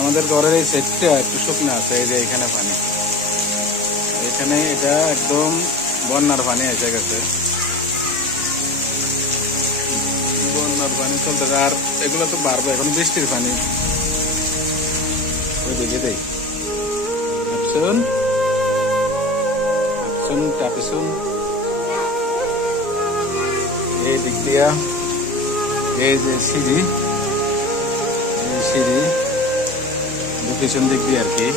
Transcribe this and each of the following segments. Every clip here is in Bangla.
আমাদের ঘরের এই সেটটা একটু শুকনো আছে, এই যে এখানে পানি, এখানে এটা একদম বন্যার পানি এসে গেছে, বন্যার পানি চলতেছে। আর এগুলো তো বাড়বে, এখন বৃষ্টির পানি। ওই দিকে দেই আপসুন আপসুন টাপিসুন, এই দিক দিয়া এই যে সিঁড়ি, এই সিঁড়ি পিছন দিক দিয়ে আর কি।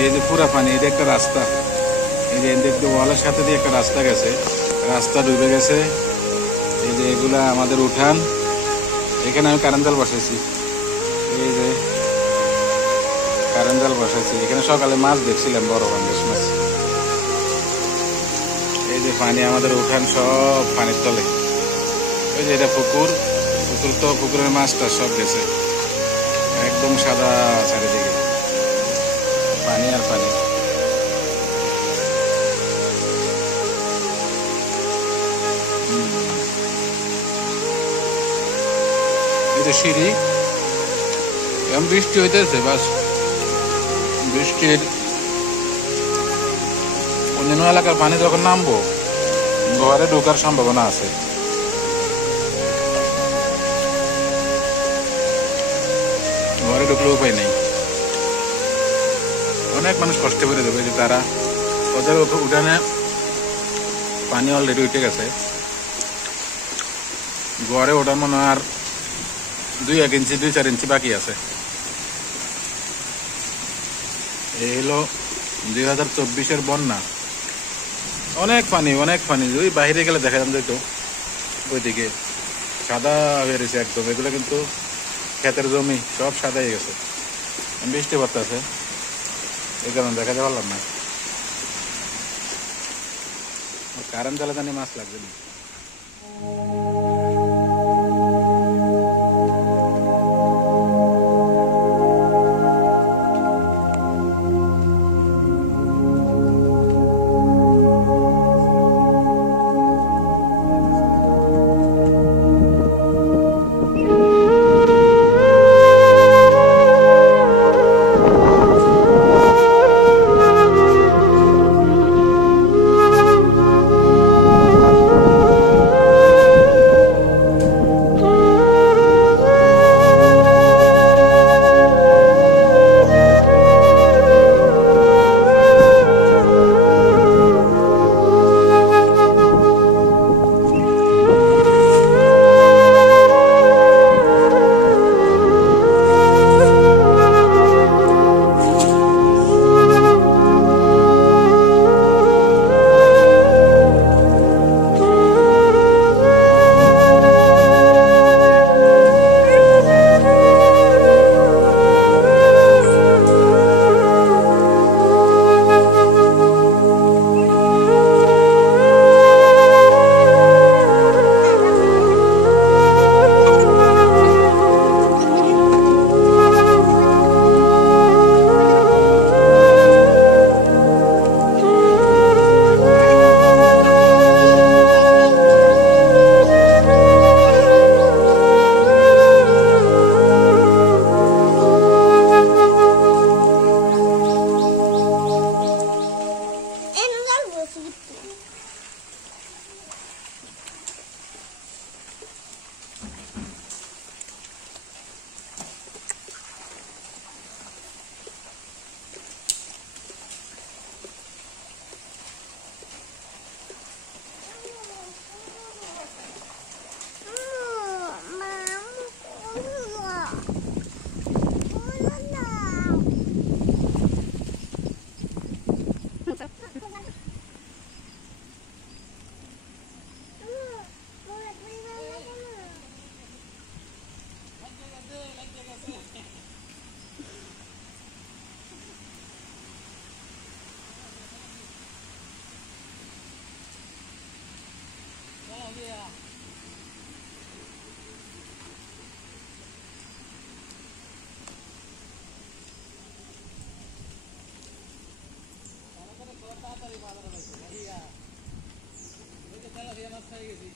এই যে পুরা পানি, এটা একটা রাস্তা, এই যে দেখতে ওয়ালের সাথে দিয়ে একটা রাস্তা গেছে, রাস্তা ডুবে গেছে। এই যে এগুলা আমাদের উঠান, এখানে আমি কারেন্ট জাল বসাইছি, এই যে কারেন্ট জাল বসাইছি। এখানে সকালে মাছ দেখছিলাম, বড় পাঙ্গাস মাছ। এই যে পানি, আমাদের উঠান সব পানির তলে। ওই যে এটা পুকুর, পুকুর তো পুকুরের মাছটা সব গেছে, একদম সাদা চারিদিকে পানি আর পানি। এই যে সিঁড়ি, এখন বৃষ্টি হইতেছে, বাস বৃষ্টির অন্যান্য এলাকার পানি যখন নামবো, ঘরে ঢোকার সম্ভাবনা আছে। ঘরে ঢুকলে উপায় নেই, অনেক মানুষ কষ্ট করে দেবে। যে তারা ওদের উঠানে পানি অলরেডি উঠে গেছে, ঘরে ওঠার মনে আর 2-1 ইঞ্চি 2-4 ইঞ্চি বাকি আছে। এই হলো 2024-এর বন্যা, অনেক পানি, অনেক পানি। ওই বাইরে গেলে দেখা যান যেত ওইদিকে সাদা হয়ে রয়েছে একদম, এগুলো কিন্তু ক্ষেতের জমি সব সাদা হয়ে গেছে। বৃষ্টি পড়তেছে, এই কারণে দেখা যেতে পারলাম না। কারেন্ট জ্বালা জানি মাছ লাগবে না। তাড়াতাড়ি বাজারে যাইছে, ঠিক আছে? ওই যে তেলা দিয়ে মাছ খাই গেছি।